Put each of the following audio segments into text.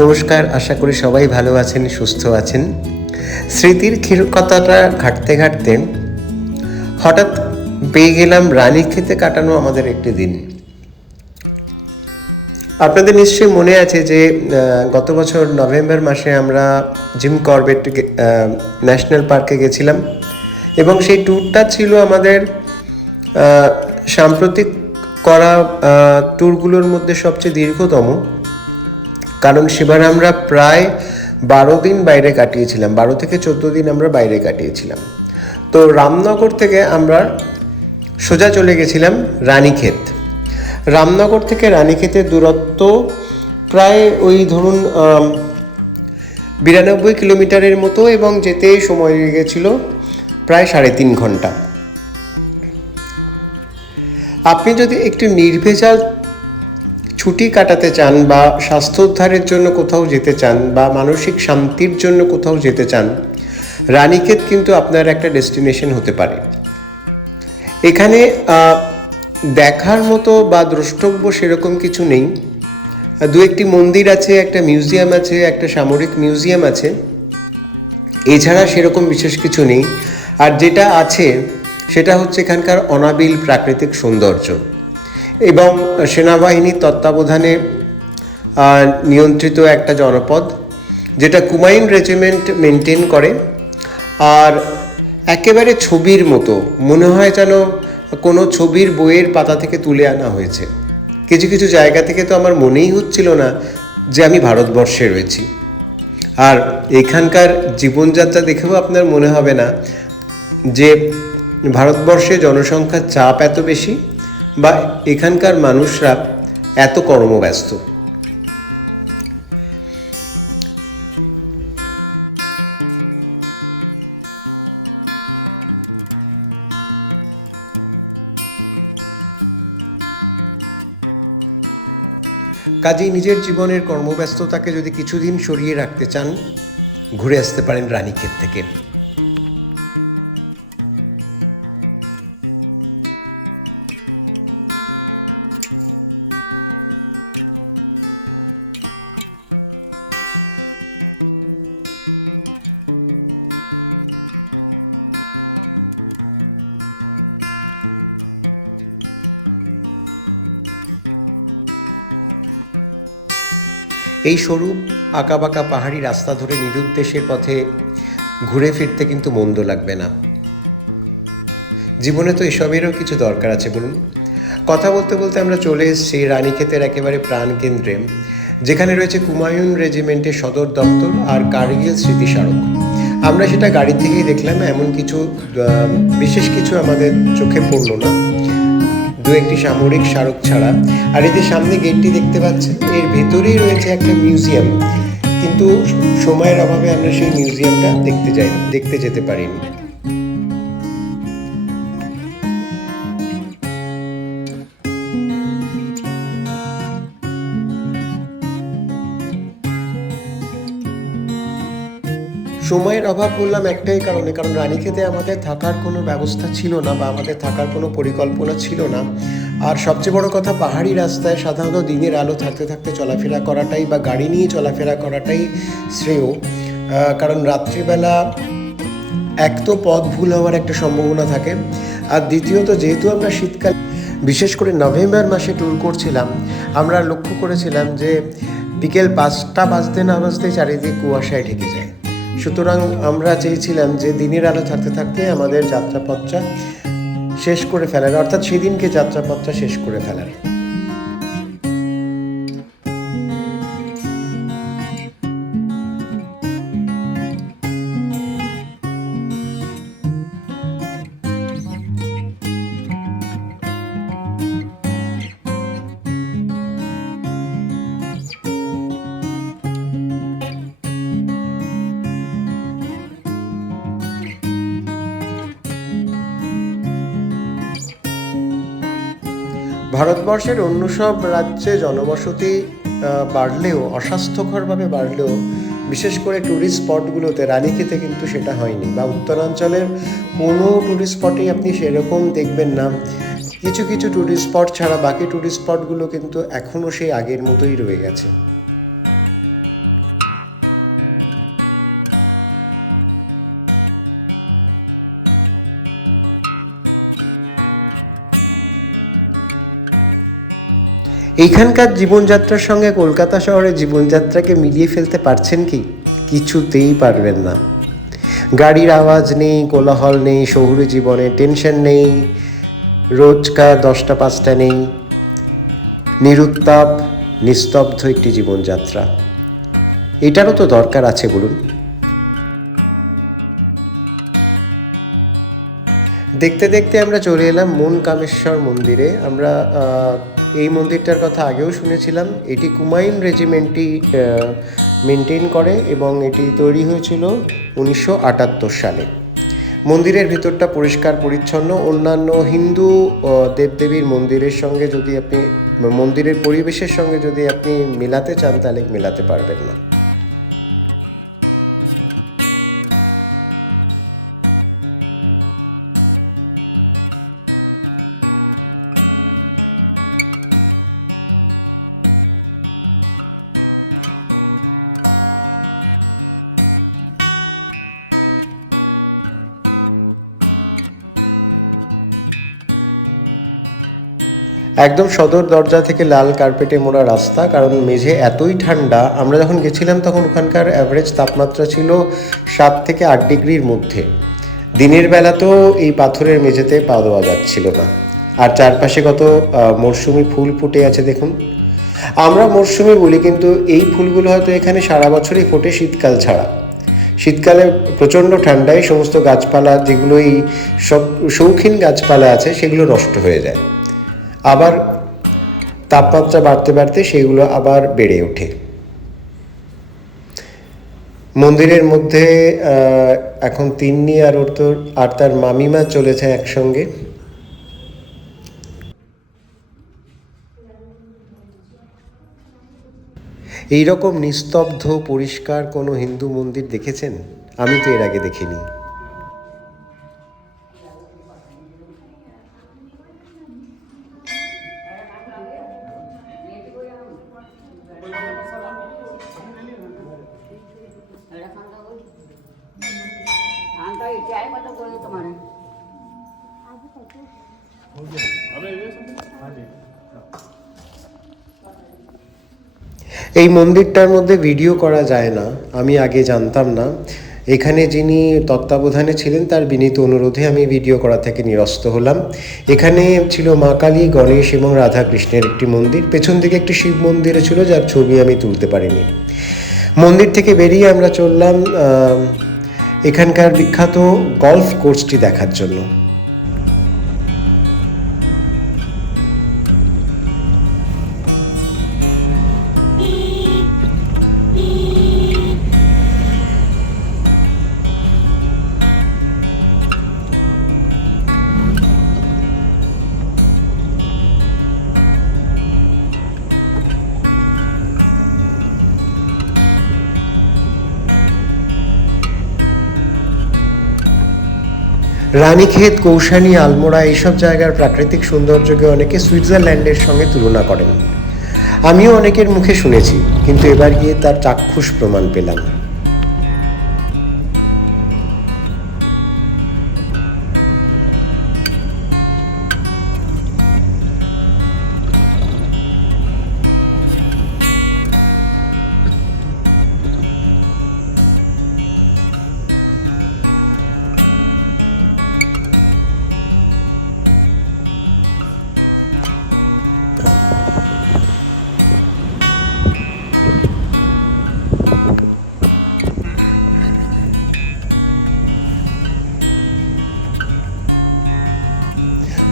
নমস্কার, আশা করি সবাই ভালো আছেন, সুস্থ আছেন। স্মৃতির কথাটা ঘাঁটতে ঘাঁটতে হঠাৎ পেয়ে গেলাম রানীক্ষেতে কাটানো আমাদের একটি দিন। আপনাদের নিশ্চয়ই মনে আছে যে গত বছর নভেম্বর মাসে আমরা জিম করবেট ন্যাশনাল পার্কে গেছিলাম এবং সেই ট্যুরটা ছিল আমাদের সাম্প্রতিক করা ট্যুরগুলোর মধ্যে সবচেয়ে দীর্ঘতম। কারণ সেবার আমরা প্রায় 12 দিন বাইরে কাটিয়েছিলাম, 12 থেকে 14 দিন আমরা বাইরে কাটিয়েছিলাম। তো রামনগর থেকে আমরা সোজা চলে গেছিলাম রানীক্ষেত। রামনগর থেকে রানীক্ষেতের দূরত্ব প্রায় ওই ধরুন 92 কিলোমিটারের মতো এবং যেতে সময় লেগেছিল প্রায় 3.5 ঘন্টা। আপনি যদি একটু নির্ভেজাল ছুটি কাটাতে চান বা স্বাস্থ্যোদ্ধারের জন্য কোথাও যেতে চান বা মানসিক শান্তির জন্য কোথাও যেতে চান, রানীক্ষেত কিন্তু আপনার একটা ডেস্টিনেশন হতে পারে। এখানে দেখার মতো বা দ্রষ্টব্য সেরকম কিছু নেই। দু একটি মন্দির আছে, একটা মিউজিয়াম আছে, একটা সামরিক মিউজিয়াম আছে, এছাড়া সেরকম বিশেষ কিছু নেই। আর যেটা আছে সেটা হচ্ছে এখানকার অনাবিল প্রাকৃতিক সৌন্দর্য এবং সেনাবাহিনীর তত্ত্বাবধানে নিয়ন্ত্রিত একটা জনপদ, যেটা কুমায়ুন রেজিমেন্ট মেনটেন করে। আর একেবারে ছবির মতো মনে হয় যেন কোনো ছবির বইয়ের পাতা থেকে তুলে আনা হয়েছে। কিছু কিছু জায়গা থেকে তো আমার মনেই হচ্ছিল না যে আমি ভারতবর্ষে রয়েছি। আর এখানকার জীবনযাত্রা দেখেও আপনার মনে হবে না যে ভারতবর্ষে জনসংখ্যার চাপ এত বেশি বা এখানকার মানুষরা এত কর্মব্যস্ত। কাজেই নিজের জীবনের কর্মব্যস্ততাকে যদি কিছুদিন সরিয়ে রাখতে চান, ঘুরে আসতে পারেন রানীক্ষেত থেকে। এই সরু আঁকাবাঁকা পাহাড়ি রাস্তা ধরে নিরুদ্দেশের পথে ঘুরে ফিরতে কিন্তু মন্দ লাগবে না। জীবনে তো এসবেরও কিছু দরকার আছে বলুন। কথা বলতে বলতে আমরা চলে এসেছি রানীক্ষেতের একেবারে প্রাণকেন্দ্রে, যেখানে রয়েছে কুমায়ুন রেজিমেন্টের সদর দপ্তর আর কার্গিল স্মৃতিস্মারক। আমরা সেটা গাড়ি থেকেই দেখলাম, এমন কিছু বিশেষ কিছু আমাদের চোখে পড়লো না, দু একটি সামরিক স্মারক ছাড়া। আর এই যে সামনে গেটটি দেখতে পাচ্ছেন, এর ভেতরেই রয়েছে একটা মিউজিয়াম, কিন্তু সময়ের অভাবে আমরা সেই মিউজিয়ামটা দেখতে যেতে পারিনি। সময়ের অভাব বললাম একটাই কারণে, কারণ রানীক্ষেতে আমাদের থাকার কোনো ব্যবস্থা ছিল না বা আমাদের থাকার কোনো পরিকল্পনা ছিল না। আর সবচেয়ে বড় কথা, পাহাড়ি রাস্তায় সাধারণত দিনের আলো থাকতে থাকতে চলাফেরা করাটাই বা গাড়ি নিয়ে চলাফেরা করাটাই শ্রেয়। কারণ রাত্রিবেলা এক তো পথ ভুল হওয়ার একটা সম্ভাবনা থাকে, আর দ্বিতীয়ত যেহেতু আমরা শীতকাল বিশেষ করে নভেম্বর মাসে ট্যুর করছিলাম, আমরা লক্ষ্য করেছিলাম যে বিকেল 5টা বাজতে না বাজতেই চারিদিক কুয়াশায় ঢেকে যায়। সুতরাং আমরা চেয়েছিলাম যে দিনের আলো থাকতে থাকতে আমাদের যাত্রাপথটা শেষ করে ফেলার, অর্থাৎ সেদিনকে যাত্রাপথটা শেষ করে ফেলার। ভারতবর্ষের অন্য সব রাজ্যে জনবসতি বাড়লেও, অস্বাস্থ্যকরভাবে বাড়লেও, বিশেষ করে ট্যুরিস্ট স্পটগুলোতে রানীক্ষেতে কিন্তু সেটা হয়নি। বা উত্তরাঞ্চলের কোনো ট্যুরিস্ট স্পটেই আপনি সেরকম দেখবেন না। কিছু কিছু ট্যুরিস্ট স্পট ছাড়া বাকি ট্যুরিস্ট স্পটগুলো কিন্তু এখনও সেই আগের মতোই রয়ে গেছে। এইখানকার জীবনযাত্রার সঙ্গে কলকাতা শহরের জীবনযাত্রাকে মিলিয়ে ফেলতে পারছেন কি? কিছুতেই পারবেন না। গাড়ির আওয়াজ নেই, কোলাহল নেই, শহুরে জীবনে টেনশন নেই, রোজকার 10টা 5টা নেই, নিরুত্তাপ নিস্তব্ধ একটি জীবনযাত্রা। এটারও তো দরকার আছে বলুন। দেখতে দেখতে আমরা চলে এলাম মন কামেশ্বর মন্দিরে। আমরা এই মন্দিরটার কথা আগেও শুনেছিলাম। এটি কুমায়ুন রেজিমেন্টই মেনটেন করে এবং এটি তৈরি হয়েছিল 1978 সালে। মন্দিরের ভেতরটা পরিষ্কার পরিচ্ছন্ন। অন্যান্য হিন্দু দেবদেবীর মন্দিরের সঙ্গে যদি আপনি মন্দিরের পরিবেশের সঙ্গে যদি আপনি মেলাতে চান তাহলে মেলাতে পারবেন না। একদম সদর দরজা থেকে লাল কার্পেটে মোড়া রাস্তা, কারণ মেঝে এতই ঠান্ডা। আমরা যখন গেছিলাম তখন ওখানকার অ্যাভারেজ তাপমাত্রা ছিল 7 থেকে 8 ডিগ্রির মধ্যে। দিনের বেলা তো এই পাথরের মেঝেতে পা দেওয়া যাচ্ছিল না। আর চারপাশে কত মরশুমি ফুল ফুটে আছে দেখুন। আমরা মরশুমি বলি, কিন্তু এই ফুলগুলো হয়তো এখানে সারা বছরই ফোটে, শীতকাল ছাড়া। শীতকালে প্রচণ্ড ঠান্ডায় সমস্ত গাছপালা, যেগুলো এই সব শৌখিন গাছপালা আছে, সেগুলো নষ্ট হয়ে যায়। আবার তাপমাত্রা বাড়তে বাড়তে সেগুলো আবার বেড়ে ওঠে। মন্দিরের মধ্যে এখন তিন্নি আর তার মামিমা চলেছে একসঙ্গে। এইরকম নিস্তব্ধ পরিষ্কার কোনো হিন্দু মন্দির দেখেছেন? আমি তো এর আগে দেখিনি। এই মন্দিরটার মধ্যে ভিডিও করা যায় না, আমি আগে জানতাম না। এখানে যিনি তত্ত্বাবধানে ছিলেন তার বিনীত অনুরোধে আমি ভিডিও করা থেকে নিরস্ত হলাম। এখানে ছিল মা কালী, গণেশ এবং রাধাকৃষ্ণের একটি মন্দির। পেছন দিকে একটি শিব মন্দির ছিল, যার ছবি আমি তুলতে পারিনি। মন্দির থেকে বেরিয়ে আমরা চললাম এখানকার বিখ্যাত গলফ কোর্সটি দেখার জন্য। রানীক্ষেত, কৌশানী, আলমোড়া এইসব জায়গার প্রাকৃতিক সৌন্দর্যকে অনেকে সুইজারল্যান্ডের সঙ্গে তুলনা করেন। আমিও অনেকের মুখে শুনেছি, কিন্তু এবার গিয়ে তার চাক্ষুষ প্রমাণ পেলাম।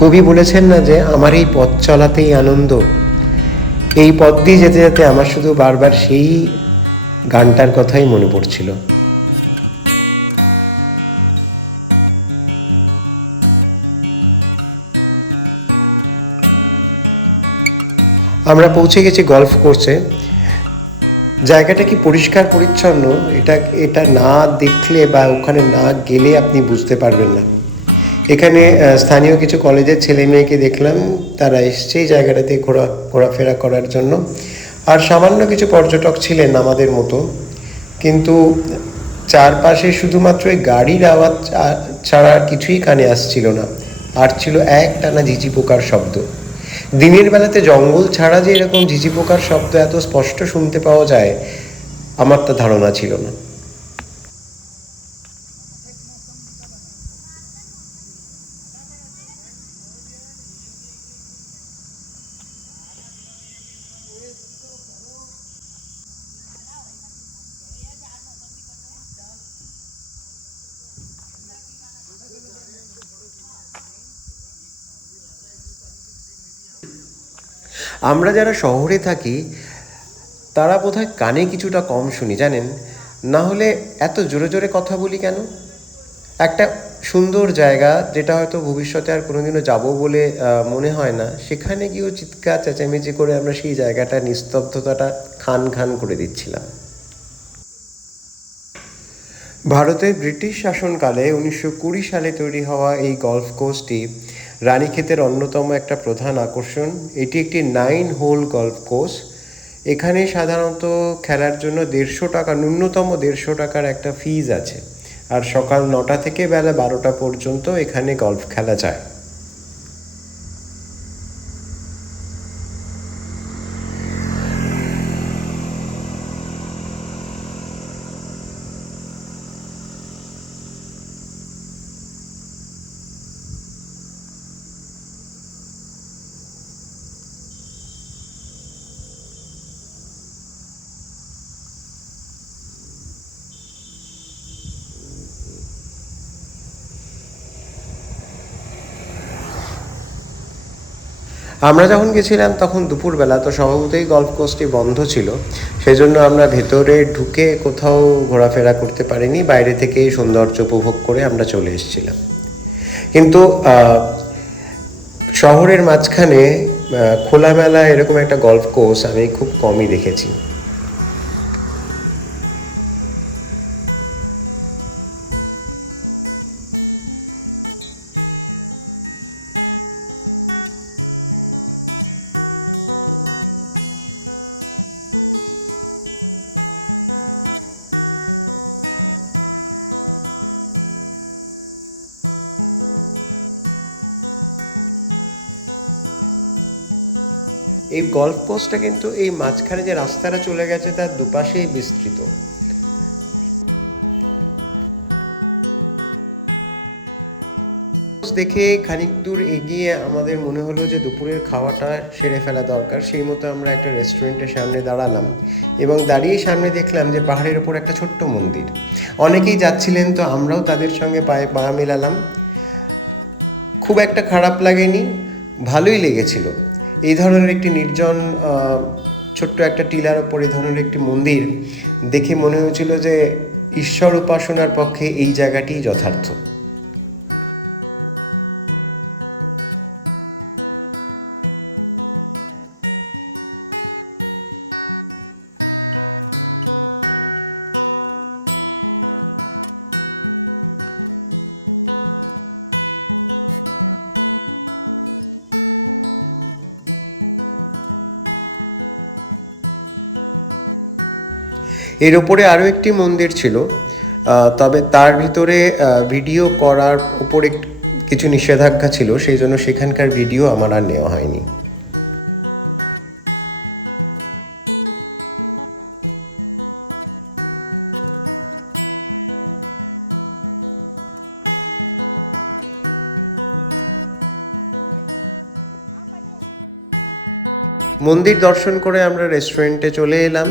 কবি বলেছেন না যে আমার এই পথ চলাতেই আনন্দ। এই পথ দিয়ে যেতে যেতে আমার শুধু বারবার সেই গানটার কথাই মনে পড়ছিল। আমরা পৌঁছে গেছি গলফ কোর্সে। জায়গাটা কি পরিষ্কার পরিচ্ছন্ন, এটা না দেখলে বা ওখানে না গেলে আপনি বুঝতে পারবেন না। এখানে স্থানীয় কিছু কলেজের ছেলে মেয়েকে দেখলাম, তারা এসছে এই জায়গাটাতে ঘোরাফেরা করার জন্য। আর সামান্য কিছু পর্যটক ছিলেন আমাদের মতো, কিন্তু চারপাশে শুধুমাত্র গাড়ির আওয়াজ ছাড়া কিছুই কানে আসছিল না। আর ছিল এক টানা ঝিঝি পোকার শব্দ। দিনের বেলাতে জঙ্গল ছাড়া যে এরকম ঝিঝি পোকার শব্দ এত স্পষ্ট শুনতে পাওয়া যায়, আমার তো ধারণা ছিল না। আমরা যারা শহরে থাকি তারা বোধহয় কানে কিছুটা কম শুনি, জানেন? না হলে এত জোরে জোরে কথা বলি কেন? একটা সুন্দর জায়গা, যেটা হয়তো ভবিষ্যতে আর কোনোদিনও যাবো বলে মনে হয় না, সেখানে গিয়েও চিৎকার চেঁচামেচি করে আমরা সেই জায়গাটা, নিস্তব্ধতাটা খান খান করে দিচ্ছিলাম। ভারতের ব্রিটিশ শাসনকালে 1920 সালে তৈরি হওয়া এই গলফ কোর্সটি রানীক্ষেতের অন্যতম একটা প্রধান আকর্ষণ। এটি একটি 9 হোল গলফ কোর্স। এখানে সাধারণত খেলার জন্য 150 টাকা, ন্যূনতম 150 টাকার একটা ফিজ আছে। আর সকাল 9টা থেকে বেলা 12টা পর্যন্ত এখানে গলফ খেলা যায়। আমরা যখন গেছিলাম তখন দুপুরবেলা, তো স্বভাবতই গলফ কোর্সটি বন্ধ ছিল। সেই জন্য আমরা ভেতরে ঢুকে কোথাও ঘোরাফেরা করতে পারিনি, বাইরে থেকে সৌন্দর্য উপভোগ করে আমরা চলে এসেছিলাম। কিন্তু শহরের মাঝখানে খোলামেলা এরকম একটা গলফ কোর্স আমি খুব কমই দেখেছি। এই গলফ কোর্সটা কিন্তু এই মাঝখানে যে রাস্তাটা চলে গেছে তার দুপাশেই বিস্তৃত। দেখে খানিক দূর এগিয়ে আমাদের মনে হলো যে দুপুরের খাওয়াটা সেরে ফেলা দরকার। সেই মতো আমরা একটা রেস্টুরেন্টের সামনে দাঁড়ালাম এবং দাঁড়িয়ে সামনে দেখলাম যে পাহাড়ের ওপর একটা ছোট্ট মন্দির। অনেকেই যাচ্ছিলেন, তো আমরাও তাদের সঙ্গে পায়ে পা মেলালাম। খুব একটা খারাপ লাগেনি, ভালোই লেগেছিল। এই ধরনের একটি নির্জন ছোট্ট একটা টিলার ওপর এই ধরনের একটি মন্দির দেখে মনে হয়েছিল যে ঈশ্বর উপাসনার পক্ষে এই জায়গাটিই যথার্থ। এর ওপরে আরও একটি মন্দির ছিল, তবে তার ভিতরে ভিডিও করার উপরে কিছু নিষেধাজ্ঞা ছিল, সেই জন্য সেখানকার ভিডিও আমার আর নেওয়া হয়নি। মন্দির দর্শন করে আমরা রেস্টুরেন্টে চলে এলাম।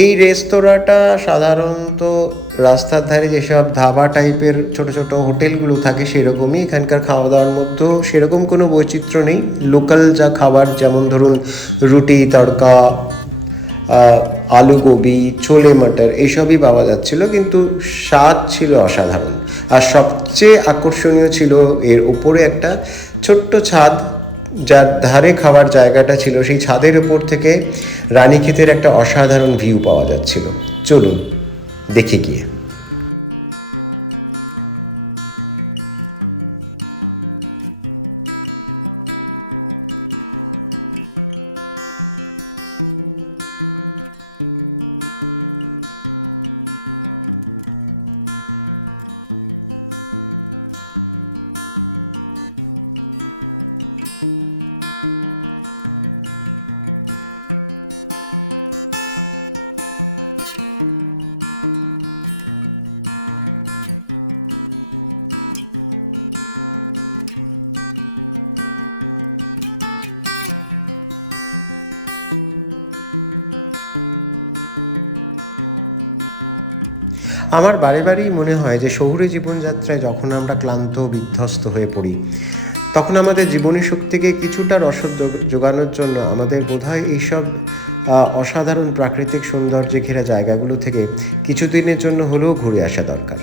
এই রেস্তোরাঁটা সাধারণত রাস্তার ধারে যেসব ধাবা টাইপের ছোট ছোট হোটেলগুলো থাকে সেরকমই। এখানকার খাওয়া দাওয়ার মধ্যেও সেরকম কোনো বৈচিত্র্য নেই। লোকাল যা খাবার, যেমন ধরুন রুটি, তড়কা, আলু গোবি, ছোলে মটর, এইসবই পাওয়া যাচ্ছিল, কিন্তু স্বাদ ছিল অসাধারণ। আর সবচেয়ে আকর্ষণীয় ছিল এর উপরে একটা ছোট্ট ছাদ, যার ধারে খাবার জায়গাটা ছিল। সেই ছাদের উপর থেকে রানীক্ষেতের একটা অসাধারণ ভিউ পাওয়া যাচ্ছিল। চলুন দেখে গিয়ে। আমার বারে বারেই মনে হয় যে শহুরে জীবনযাত্রায় যখন আমরা ক্লান্ত বিধ্বস্ত হয়ে পড়ি, তখন আমাদের জীবনী শক্তিকে কিছুটা রসদ যোগানোর জন্য আমাদের বোধহয় এইসব অসাধারণ প্রাকৃতিক সৌন্দর্যে ঘেরা জায়গাগুলো থেকে কিছুদিনের জন্য হলেও ঘুরে আসা দরকার।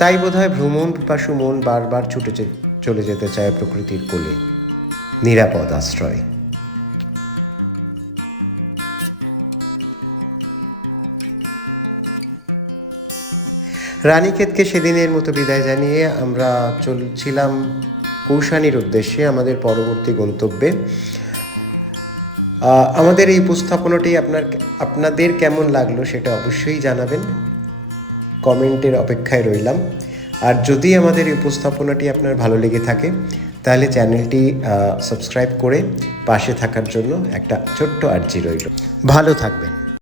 তাই বোধহয় ভ্রমণ পিপাসু মন বারবার চলে যেতে চায় প্রকৃতির কোলে, নিরাপদ আশ্রয়। রানীক্ষেতকে সেদিনের মতো বিদায় জানিয়ে আমরা চলছিলাম কৌশানীর উদ্দেশ্যে আমাদের পরবর্তী গন্তব্যে। আমাদের এই উপস্থাপনাটি আপনাদের কেমন লাগলো সেটা অবশ্যই জানাবেন, কমেন্টের অপেক্ষায় রইলাম। আর যদি আমাদের এই উপস্থাপনাটি আপনার ভালো লেগে থাকে তাহলে চ্যানেলটি সাবস্ক্রাইব করে পাশে থাকার জন্য একটা ছোট্ট আর্জি রইল। ভালো থাকবেন।